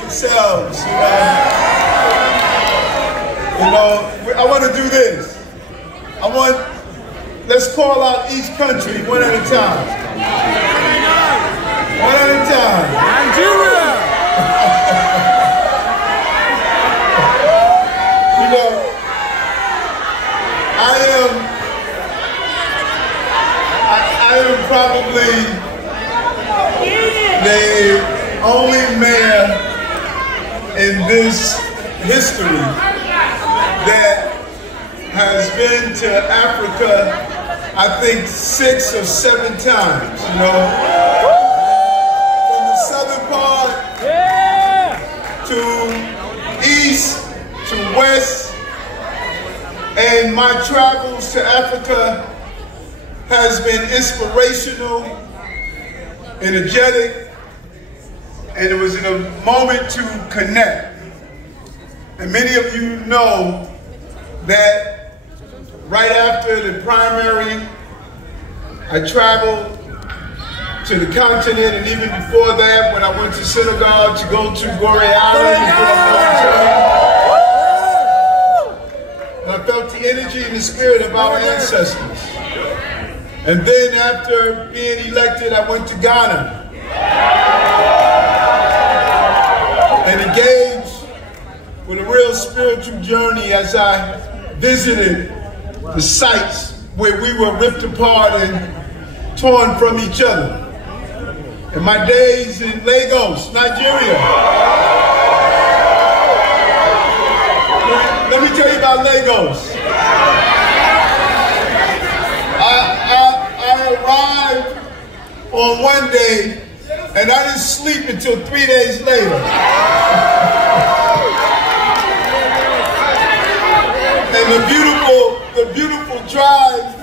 yourselves. I want to do this. Let's call out each country one at a time. One at a time. Nigeria. I am probably the only man in this history that has been to Africa, I think 6 or 7 times, From the southern part to east to west. And my travels to Africa has been inspirational, energetic, and it was in a moment to connect. And many of you know that right after the primary, I traveled to the continent, and even before that, when I went to Senegal to go to Gorée Island, and I felt the energy and the spirit of our ancestors. And then after being elected, I went to Ghana and engaged with a real spiritual journey as I visited the sites where we were ripped apart and torn from each other. In my days in Lagos, Nigeria. Let me tell you about Lagos. I arrived on one day and I didn't sleep until 3 days later. And the beautiful drive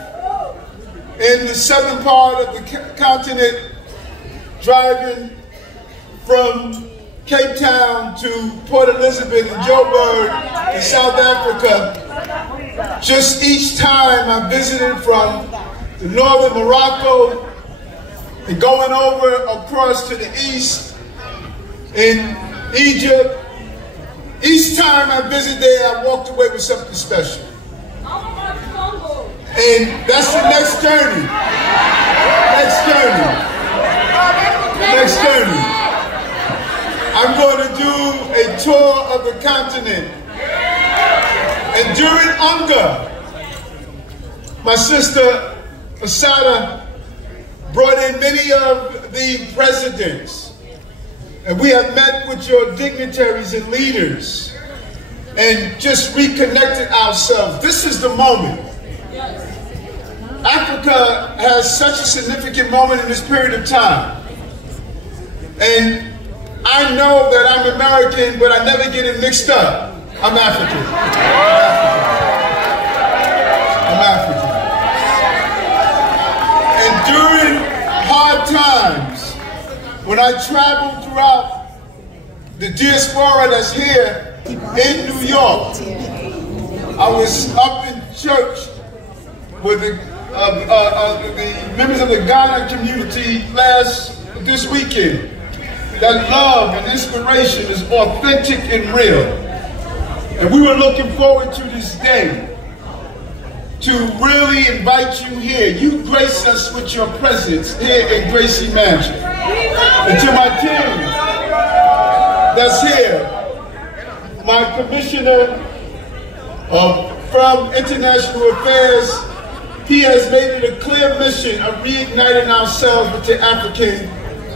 in the southern part of the continent, driving from Cape Town to Port Elizabeth and Joburg in South Africa. Just each time I visited from the northern Morocco and going over across to the east in Egypt. Each time I visited there, I walked away with something special. And that's the next journey. Next journey. I'm going to do a tour of the continent. And during UNGA, my sister Asada brought in many of the presidents. And we have met with your dignitaries and leaders and just reconnected ourselves. This is the moment. Africa has such a significant moment in this period of time. And I know that I'm American, but I never get it mixed up. I'm African. I'm African. And during hard times, when I traveled throughout the diaspora that's here in New York, I was up in church with the members of the Ghana community this weekend. That love and inspiration is authentic and real. And we were looking forward to this day to really invite you here. You grace us with your presence here in Gracie Mansion. And to my team that's here, my commissioner from International Affairs, he has made it a clear mission of reigniting ourselves with the African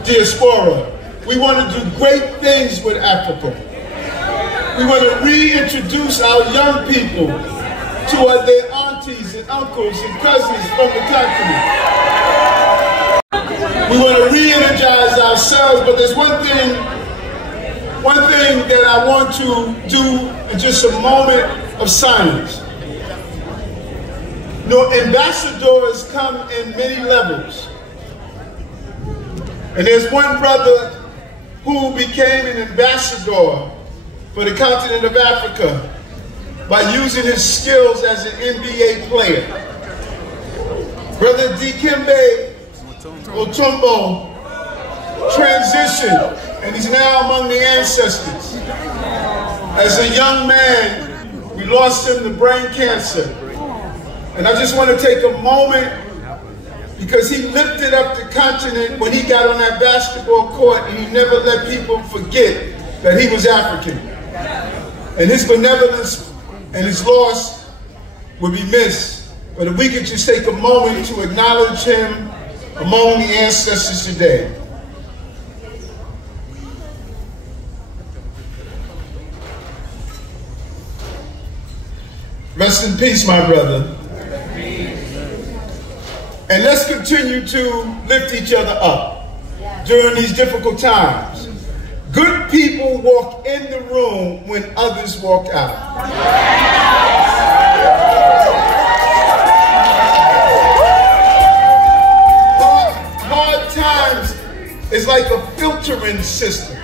diaspora. We want to do great things with Africa. We want to reintroduce our young people to their aunties and uncles and cousins from the continent. We want to re-energize ourselves, but there's one thing that I want to do in just a moment of silence. Ambassadors come in many levels. And there's one brother who became an ambassador for the continent of Africa by using his skills as an NBA player. Brother Dikembe Mutombo transitioned and he's now among the ancestors. As a young man, we lost him to brain cancer. And I just want to take a moment, because he lifted up the continent when he got on that basketball court, and he never let people forget that he was African. And his benevolence and his loss will be missed. But if we could just take a moment to acknowledge him among the ancestors today. Rest in peace, my brother. And let's continue to lift each other up during these difficult times. Good people walk in the room when others walk out. Hard times is like a filtering system.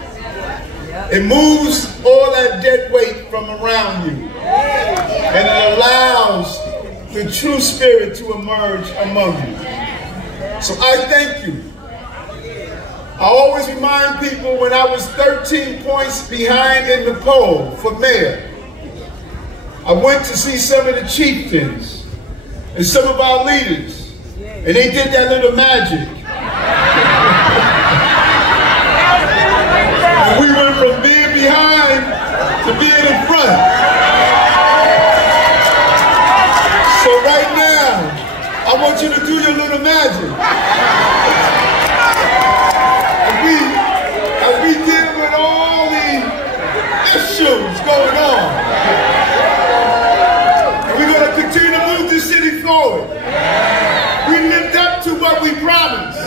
It moves all that dead weight from around you, and it allows the true spirit to emerge among you. So I thank you. I always remind people, when I was 13 points behind in the poll for mayor, I went to see some of the chieftains and some of our leaders, and they did that little magic. And we went from being behind to being in front. So right now, I want you to do your little magic. As we deal with all the issues going on, and we're going to continue to move this city forward. We lived up to what we promised.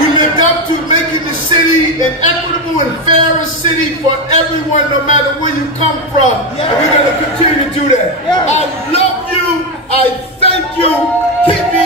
We lived up to making the city an equitable and fairer city for everyone, no matter where you come from. And we're going to continue to do that. I love you. I thank you. Keep me